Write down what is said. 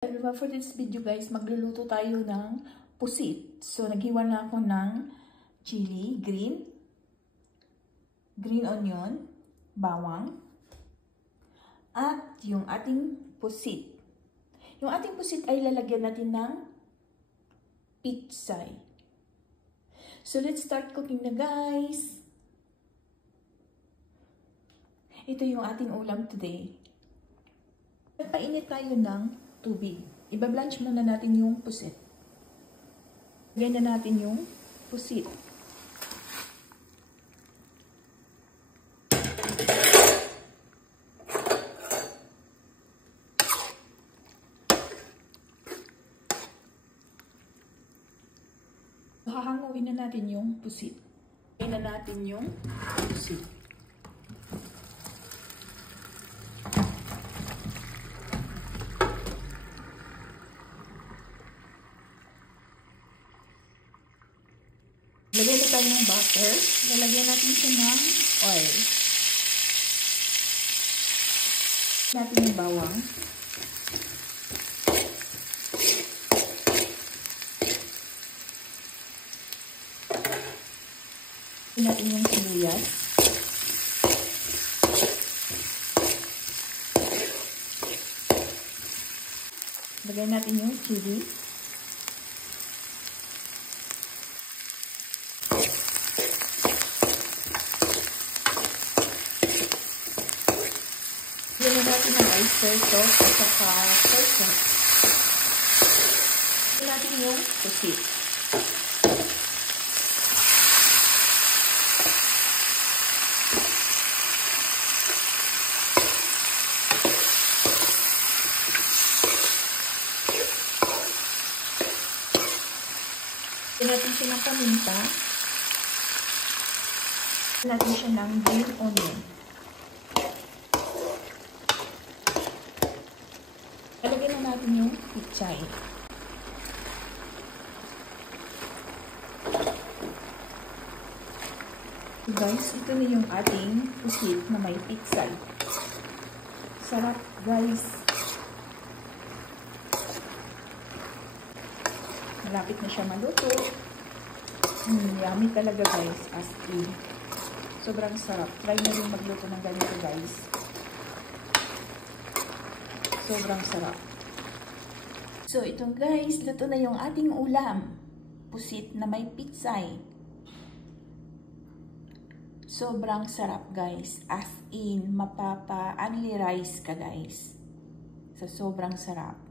Everyone, for this video guys, magluluto tayo ng pusit. So, naghiwa na ako ng chili, green onion, bawang, at yung ating pusit. Yung ating pusit ay lalagyan natin ng pitsay. So, let's start cooking na guys. Ito yung ating ulam today. Nagpainit tayo ng tubig. Iba-blanch muna natin yung pusit. Lagyan na natin yung pusit. Hahangawin na natin yung pusit. Lagyan na natin yung pusit. Lagyan na tayo ng butter. Lalagyan natin siya ng oil. Natin yung bawang. Lagyan natin yung sibuyas. Lagyan natin yung chili. Lagyan natin ng oyster sauce at saka soy sauce. Lagyan natin yung pusit. Lagyan natin siya ng paminta. Lagyan natin siya ng green onion. Lagyan na natin yung pitsay. So guys, ito na yung ating pusit na may pitsay. Sarap guys. Malapit na siya maluto. Yummy talaga guys, as in. Sobrang sarap. Try na rin magluto ng ganito guys. Sobrang sarap. So, ito guys, luto na yung ating ulam. Pusit na may pitsay. Sobrang sarap guys. As in, mapapa-only rice ka guys. So, sobrang sarap.